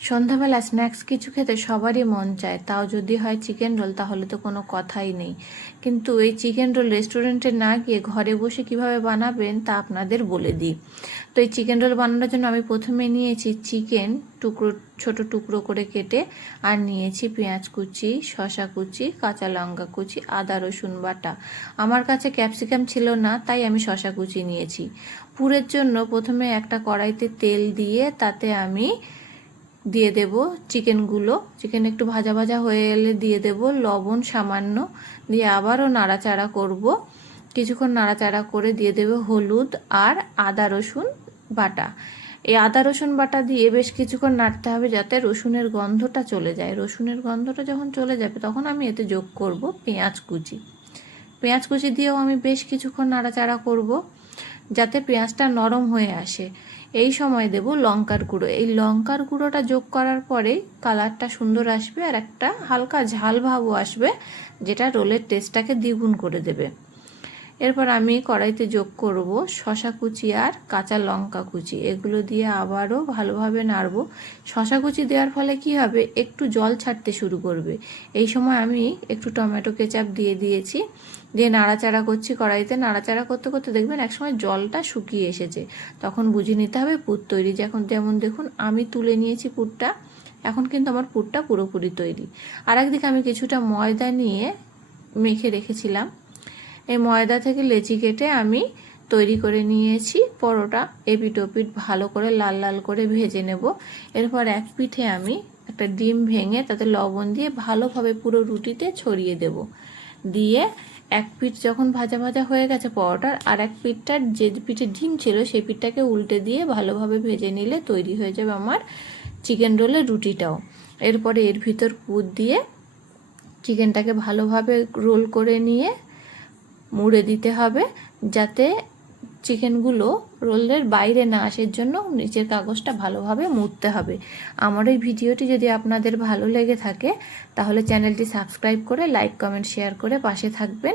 সন্ধ্যাবেলা স্ন্যাক্স কিছু খেতে সবারই মন চায়। তাও যদি হয় চিকেন রোল, তাহলে তো কোনো কথাই নেই। কিন্তু এই চিকেন রোল রেস্টুরেন্টে না গিয়ে ঘরে বসে কীভাবে বানাবেন তা আপনাদের বলে দিই। তো এই চিকেন রোল বানানোর জন্য আমি প্রথমে নিয়েছি চিকেন, টুকরো, ছোট টুকরো করে কেটে, আর নিয়েছি পেঁয়াজ কুচি, শসা কুচি, কাঁচা লঙ্কা কুচি, আদা, রসুন বাটা। আমার কাছে ক্যাপসিকাম ছিল না, তাই আমি শসা কুচি নিয়েছি। পুরের জন্য প্রথমে একটা কড়াইতে তেল দিয়ে তাতে আমি দিয়ে দেব চিকেনগুলো। চিকেন একটু ভাজা ভাজা হয়ে এলে দিয়ে দেব, লবণ সামান্য। দিয়ে আবারও নাড়াচাড়া করব। কিছুক্ষণ নাড়াচাড়া করে দিয়ে দেব হলুদ আর আদা রসুন বাটা। এই আদা রসুন বাটা দিয়ে বেশ কিছুক্ষণ নাড়তে হবে যাতে রসুনের গন্ধটা চলে যায়। রসুনের গন্ধটা যখন চলে যাবে তখন আমি এতে যোগ করব পেঁয়াজ কুচি। পেঁয়াজ কুচি দিয়েও আমি বেশ কিছুক্ষণ নাড়াচাড়া করব। যাতে পেঁয়াজটা নরম হয়ে আসে। এই সময় দেব লঙ্কার গুঁড়ো। এই লঙ্কার গুঁড়োটা যোগ করার পরে কালারটা সুন্দর আসবে আর একটা হালকা ঝাল ভাবও আসবে, যেটা রোলের টেস্টটাকে দ্বিগুণ করে দেবে। এরপর আমি কড়াইতে যোগ করব শশা কুচি আর কাঁচা লঙ্কা কুচি। এগুলো দিয়ে আবারও ভালোভাবে নাড়বো। শশা কুচি দেওয়ার ফলে কি হবে? একটু জল ছাড়তে শুরু করবে। এই সময় আমি একটু টমেটো কেচাপ দিয়ে দিয়েছি। দিয়ে নাড়াচাড়া করছি কড়াইতে। নাড়াচাড়া করতে করতে দেখবেন একসময় জলটা শুকিয়ে এসেছে। তখন বুঝে নিতে হবে পুর তৈরি যখন যেমন দেখুন, আমি তুলে নিয়েছি পুরটা। এখন কিন্তু আমার পুরটা পুরোপুরি তৈরি। আর একদিকে আমি কিছুটা ময়দা নিয়ে মেখে রেখেছিলাম। এই ময়দা থেকে লেচি কেটে আমি তৈরি করে নিয়েছি। পরোটা এপিট ওপিট ভালো করে লাল লাল করে ভেজে নেব। এরপর এক পিঠে আমি একটা ডিম ভেঙে তাতে লবণ দিয়ে ভালোভাবে পুরো রুটিতে ছড়িয়ে দেব। দিয়ে এক পিঠ যখন ভাজা ভাজা হয়ে গেছে পরোটার, আর এক পিঠটার যে পিঠে ডিম ছিল সেই পিঠটাকে উল্টে দিয়ে ভালোভাবে ভেজে নিলে তৈরি হয়ে যাবে আমার চিকেন রোলের রুটিটাও। এরপরে এর ভিতর পুর দিয়ে চিকেনটাকে ভালোভাবে রোল করে নিয়ে মুড়ে দিতে হবে যাতে চিকেনগুলো রোলের বাইরে না আসার জন্য নিচের কাগজটা ভালোভাবে মুড়তে হবে। আমার এই ভিডিওটি যদি আপনাদের ভালো লেগে থাকে, তাহলে চ্যানেলটি সাবস্ক্রাইব করে, লাইক, কমেন্ট, শেয়ার করে পাশে থাকবেন।